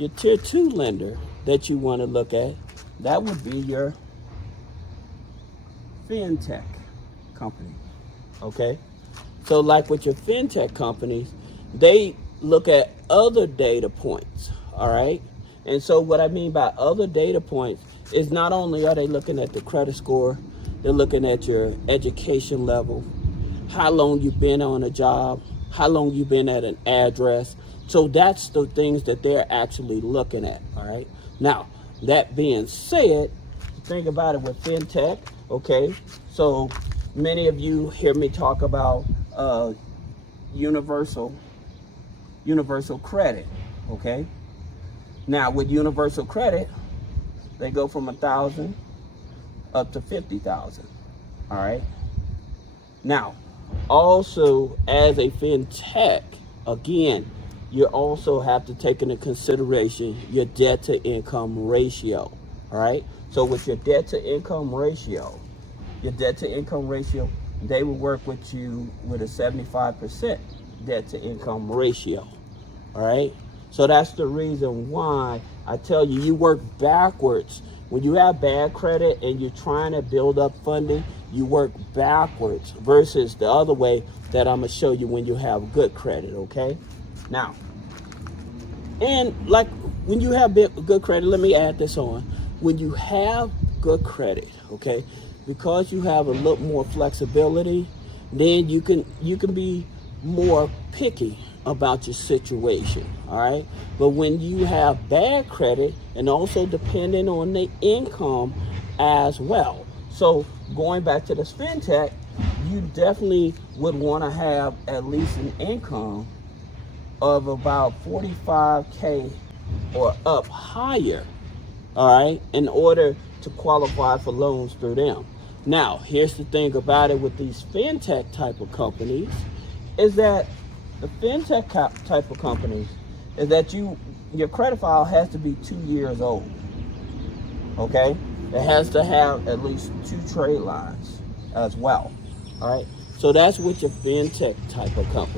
Your tier 2 lender that you want to look at, that would be your Fintech company, okay? So like with your Fintech companies, they look at other data points, all right? And so what I mean by other data points is not only are they looking at the credit score, they're looking at your education level, how long you've been on a job, how long you've been at an address. So that's the things that they're actually looking at, all right? Now, that being said, think about it with Fintech, okay? So many of you hear me talk about universal credit, okay? Now, with universal credit, they go from 1,000 up to 50,000, all right? Now, also as a Fintech, again, you also have to take into consideration your debt to income ratio, all right? So with your debt to income ratio, they will work with you with a 75% debt to income ratio, all right? So that's the reason why I tell you, you work backwards. When you have bad credit and you're trying to build up funding, you work backwards versus the other way that I'm gonna show you when you have good credit, okay? Now, and like when you have good credit, let me add this on. When you have good credit, okay, because you have a little more flexibility, then you can be more picky about your situation, all right? But when you have bad credit, and also depending on the income as well. So going back to this Fintech, you definitely would want to have at least an income of about 45K or up higher, all right, in order to qualify for loans through them. Now, here's the thing about it with these Fintech type of companies, is that the Fintech type of companies is that your credit file has to be 2 years old, okay? It has to have at least 2 trade lines as well, all right? So that's with your Fintech type of company.